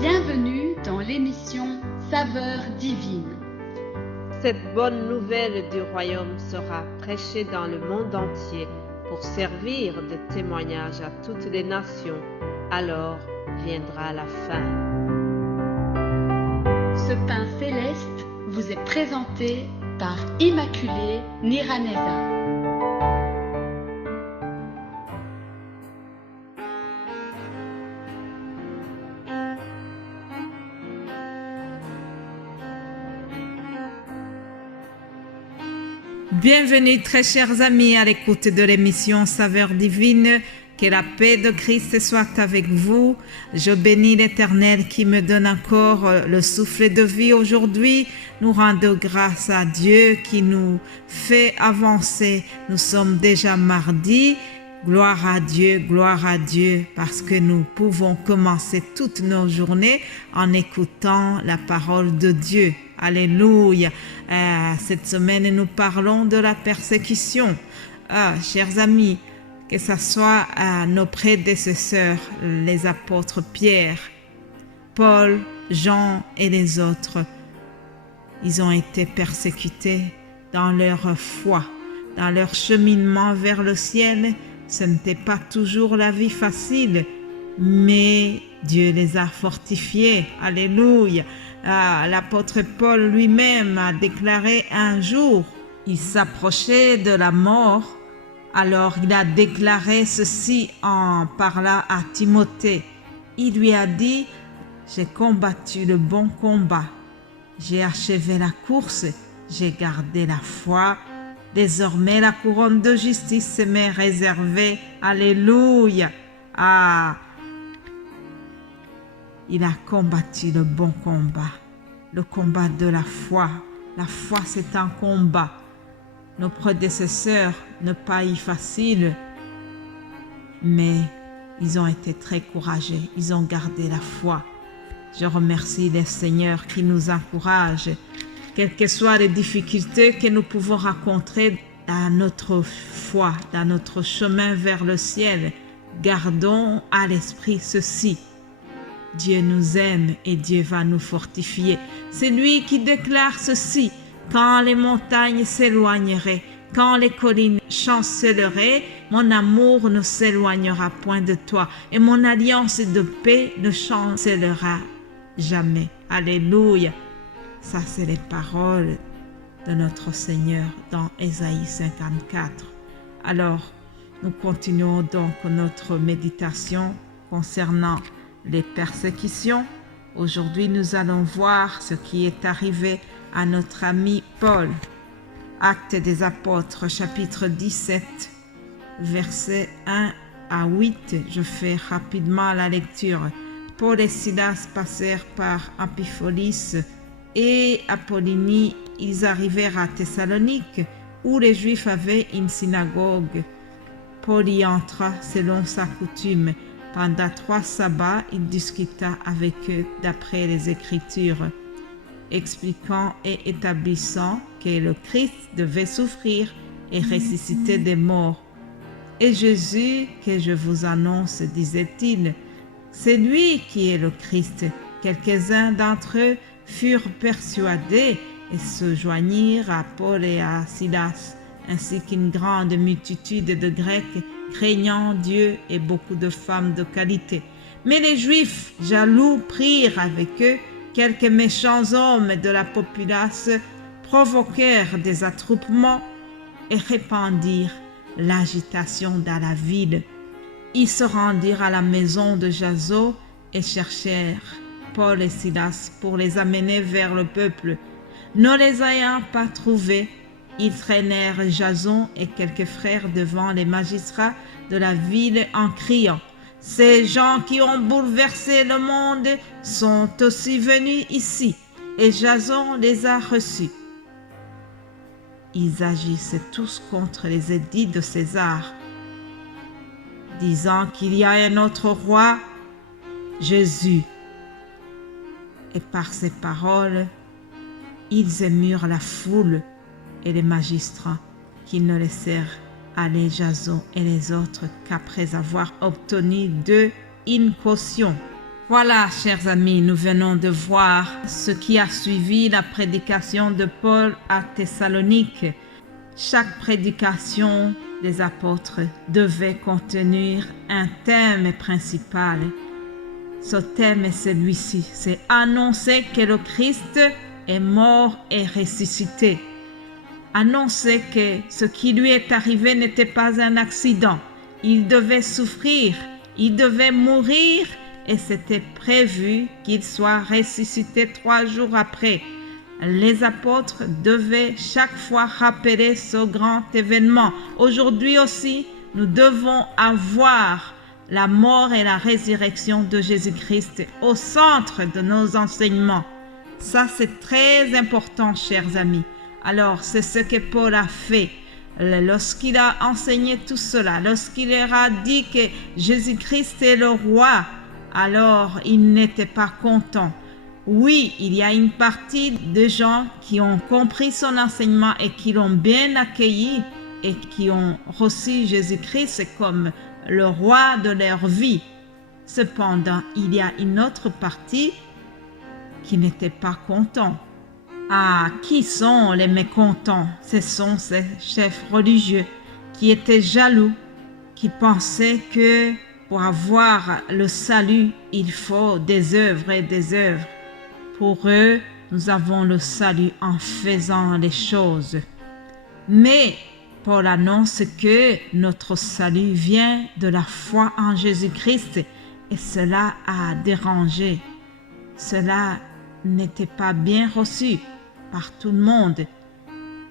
Bienvenue dans l'émission Saveurs divines. Cette bonne nouvelle du royaume sera prêchée dans le monde entier pour servir de témoignage à toutes les nations. Alors viendra la fin. Ce pain céleste vous est présenté par Immaculée Niraneza. Bienvenue très chers amis à l'écoute de l'émission Saveurs divines. Que la paix de Christ soit avec vous. Je bénis l'Éternel qui me donne encore le souffle de vie aujourd'hui. Nous rendons grâce à Dieu qui nous fait avancer. Nous sommes déjà mardi. Gloire à Dieu, parce que nous pouvons commencer toutes nos journées en écoutant la parole de Dieu. Alléluia. Cette semaine, nous parlons de la persécution. Chers amis, que ce soit nos prédécesseurs, les apôtres Pierre, Paul, Jean et les autres, ils ont été persécutés dans leur foi, dans leur cheminement vers le ciel. Ce n'était pas toujours la vie facile, mais Dieu les a fortifiés. Alléluia. L'apôtre Paul lui-même a déclaré un jour, il s'approchait de la mort. Alors il a déclaré ceci en parlant à Timothée. Il lui a dit, j'ai combattu le bon combat, j'ai achevé la course, j'ai gardé la foi. Désormais la couronne de justice m'est réservée. Alléluia. Il a combattu le bon combat, le combat de la foi. La foi, c'est un combat. Nos prédécesseurs n'ont pas eu facile, mais ils ont été très courageux. Ils ont gardé la foi. Je remercie le Seigneur qui nous encourage, quelles que soient les difficultés que nous pouvons rencontrer dans notre foi, dans notre chemin vers le ciel. Gardons à l'esprit ceci. Dieu nous aime et Dieu va nous fortifier. C'est lui qui déclare ceci. Quand les montagnes s'éloigneraient, quand les collines chanceleraient, mon amour ne s'éloignera point de toi et mon alliance de paix ne chancellera jamais. Alléluia. Ça, c'est les paroles de notre Seigneur dans Ésaïe 54. Alors, nous continuons donc notre méditation concernant les persécutions. Aujourd'hui, nous allons voir ce qui est arrivé à notre ami Paul. Actes des Apôtres, chapitre 17, versets 1 à 8. Je fais rapidement la lecture. Paul et Silas passèrent par Amphipolis et Apollonie. Ils arrivèrent à Thessalonique, où les Juifs avaient une synagogue. Paul y entra selon sa coutume. Pendant 3 sabbats, il discuta avec eux d'après les Écritures, expliquant et établissant que le Christ devait souffrir et ressusciter des morts. Et Jésus, que je vous annonce, disait-il, c'est lui qui est le Christ. Quelques-uns d'entre eux furent persuadés et se joignirent à Paul et à Silas, ainsi qu'une grande multitude de Grecs craignant Dieu et beaucoup de femmes de qualité. Mais les Juifs jaloux prirent avec eux quelques méchants hommes de la populace, provoquèrent des attroupements et répandirent l'agitation dans la ville. Ils se rendirent à la maison de Jason et cherchèrent Paul et Silas pour les amener vers le peuple. Ne les ayant pas trouvés, ils traînèrent Jason et quelques frères devant les magistrats de la ville en criant « Ces gens qui ont bouleversé le monde sont aussi venus ici, et Jason les a reçus. » Ils agissaient tous contre les édits de César, disant qu'il y a un autre roi, Jésus. Et par ces paroles, ils émurent la foule et les magistrats, qui ne laissèrent aller Jason et les autres qu'après avoir obtenu d'eux une caution. Voilà, chers amis, nous venons de voir ce qui a suivi la prédication de Paul à Thessalonique. Chaque prédication des apôtres devait contenir un thème principal. Ce thème est celui-ci, c'est annoncer que le Christ est mort et ressuscité. Annoncer que ce qui lui est arrivé n'était pas un accident. Il devait souffrir, il devait mourir et c'était prévu qu'il soit ressuscité 3 jours après. Les apôtres devaient chaque fois rappeler ce grand événement. Aujourd'hui aussi, nous devons avoir la mort et la résurrection de Jésus-Christ au centre de nos enseignements. Ça, c'est très important, chers amis. Alors, c'est ce que Paul a fait. Lorsqu'il a enseigné tout cela, lorsqu'il leur a dit que Jésus-Christ est le roi, alors il n'était pas content. Oui, il y a une partie de gens qui ont compris son enseignement et qui l'ont bien accueilli et qui ont reçu Jésus-Christ comme le roi de leur vie. Cependant, il y a une autre partie qui n'était pas content. Ah, qui sont les mécontents? Ce sont ces chefs religieux qui étaient jaloux, qui pensaient que pour avoir le salut, il faut des œuvres et des œuvres. Pour eux, nous avons le salut en faisant les choses. Mais Paul annonce que notre salut vient de la foi en Jésus-Christ et cela a dérangé. Cela n'était pas bien reçu par tout le monde.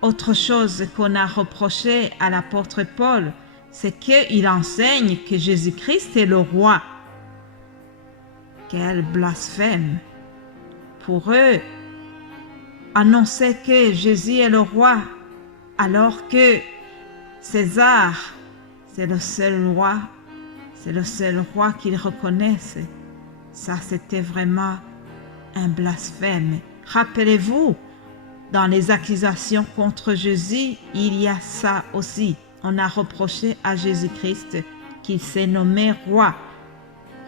Autre chose qu'on a reproché à l'apôtre Paul, c'est qu'il enseigne que Jésus-Christ est le roi. Quel blasphème! Pour eux, annoncer que Jésus est le roi, alors que César, c'est le seul roi qu'ils reconnaissent. Ça, c'était vraiment un blasphème. Rappelez-vous, dans les accusations contre Jésus, il y a ça aussi. On a reproché à Jésus-Christ qu'il s'est nommé roi.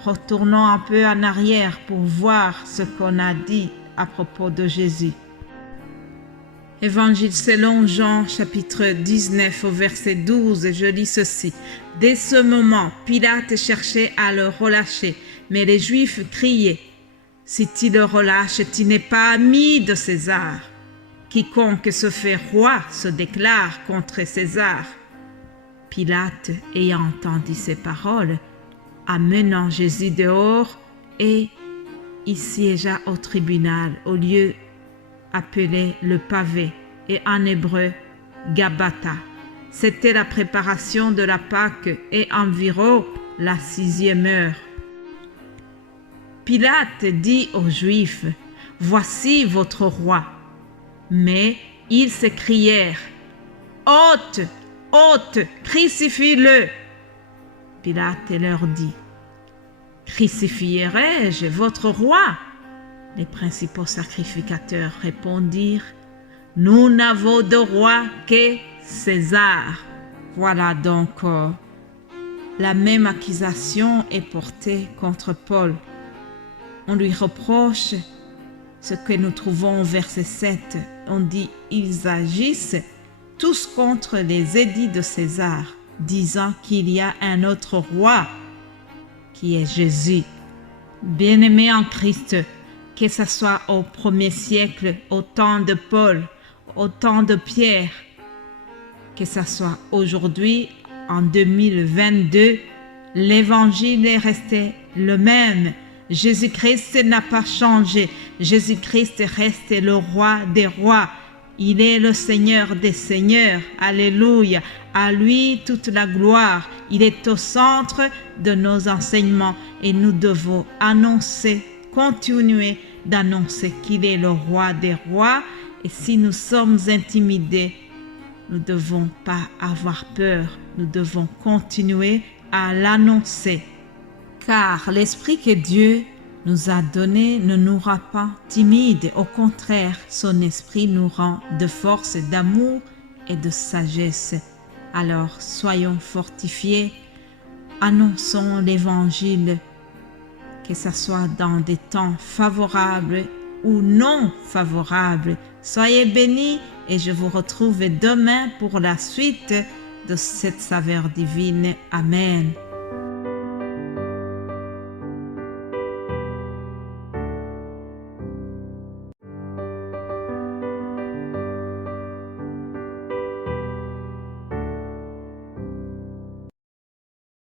Retournons un peu en arrière pour voir ce qu'on a dit à propos de Jésus. Évangile selon Jean, chapitre 19, au verset 12, je lis ceci. Dès ce moment, Pilate cherchait à le relâcher, mais les Juifs criaient, « Si tu le relâches, tu n'es pas ami de César. Quiconque se fait roi se déclare contre César. » Pilate, ayant entendu ces paroles, amenant Jésus dehors et il siégea au tribunal au lieu appelé le pavé et en hébreu Gabata. C'était la préparation de la Pâque et environ la 6e heure. Pilate dit aux Juifs, « Voici votre roi. » Mais ils s'écrièrent, « Ôte, ôte, crucifie-le !» Pilate leur dit, « Crucifierai-je votre roi ?» Les principaux sacrificateurs répondirent, « Nous n'avons de roi que César. » Voilà donc la même accusation est portée contre Paul. On lui reproche ce que nous trouvons au verset 7. On dit, ils agissent tous contre les édits de César, disant qu'il y a un autre roi qui est Jésus. Bien-aimés en Christ, que ce soit au 1er siècle, au temps de Paul, au temps de Pierre, que ce soit aujourd'hui, en 2022, l'évangile est resté le même. Jésus-Christ n'a pas changé. Jésus-Christ reste le roi des rois. Il est le Seigneur des seigneurs. Alléluia. À lui toute la gloire. Il est au centre de nos enseignements et nous devons annoncer, continuer d'annoncer qu'il est le roi des rois. Et si nous sommes intimidés, nous ne devons pas avoir peur. Nous devons continuer à l'annoncer. Car l'esprit que Dieu nous a donné ne nous rend pas timides. Au contraire, son esprit nous rend de force, d'amour et de sagesse. Alors, soyons fortifiés, annonçons l'évangile que ce soit dans des temps favorables ou non favorables. Soyez bénis et je vous retrouve demain pour la suite de cette saveur divine. Amen.